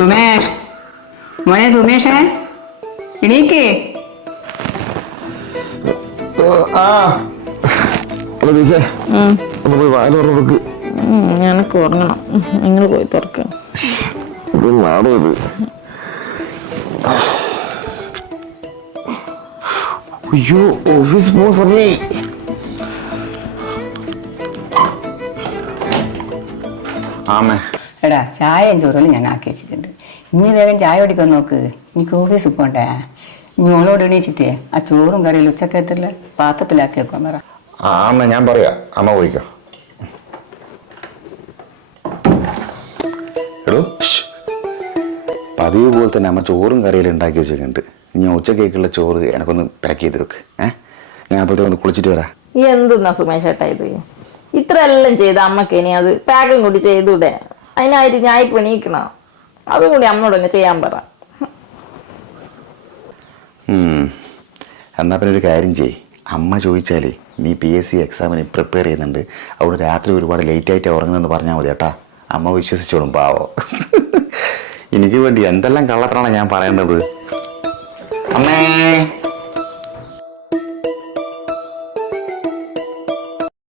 സുമേഷ്, മോനെ സുമേഷേ, എണീക്കേ. ഞാനൊക്കെ ഉറങ്ങണം. നിങ്ങൾ പോയി തുറക്ക. അയ്യോ, ഓഫീസ് പോകുന്ന സമയായി. എടാ ചായയും ചോറും ഞാൻ ആക്കി വെച്ചിട്ടുണ്ട്. ഇനി വേഗം ചായ കുടിക്കാൻ നോക്ക്. എനിക്ക് ഓഫീസിൽ പോണ്ടേ. ഇനി ഓളോട് എണീച്ചിട്ടേ ആ ചോറും കറിയിലും ഉച്ചക്കത്തില്ല പാത്രത്തിലാക്കി വെക്കാൻ പറ. ഞാൻ പറയാ, അമ്മ പോയിക്കോ. എടോ, പതിവ് പോലെ തന്നെ അമ്മ ചോറും കറിയിലും ഉണ്ടാക്കി വെച്ചിട്ടുണ്ട്. ഇനി ഉച്ചക്കേക്കുള്ള ചോറ് എനക്കൊന്ന് പാക്ക് ചെയ്ത് വെക്ക്. ഞാൻ അപ്പോഴത്തേക്ക് ഒന്ന് കുളിച്ചിട്ട് വരാം. എന്തെന്നാ സുമേഷ് ഏട്ടാ ഇത്? ഇത്ര എല്ലാം ചെയ്ത അമ്മക്ക് ഇനി അത് പാക്കും കൂടി ചെയ്തൂടെ? അതിനായിട്ട് ഞാൻ ഇപ്പൊ എണീക്കണം. അതും കൂടി അമ്മയോട് തന്നെ ചെയ്യാൻ പറ. എന്നാ പിന്നെ ഒരു കാര്യം ചെയ്യ്. അമ്മ ചോദിച്ചാലേ നീ PSC എക്സാമിന് പ്രിപ്പയർ ചെയ്യുന്നുണ്ട്, അവിടെ രാത്രി ഒരുപാട് ലേറ്റ് ആയിട്ട് ഉറങ്ങുന്നെന്ന് പറഞ്ഞാൽ മതി കേട്ടാ. അമ്മ വിശ്വസിച്ചോളും, പാവോ. എനിക്ക് വേണ്ടി എന്തെല്ലാം കള്ളത്തരാണ് ഞാൻ പറയേണ്ടത്. അമ്മേ.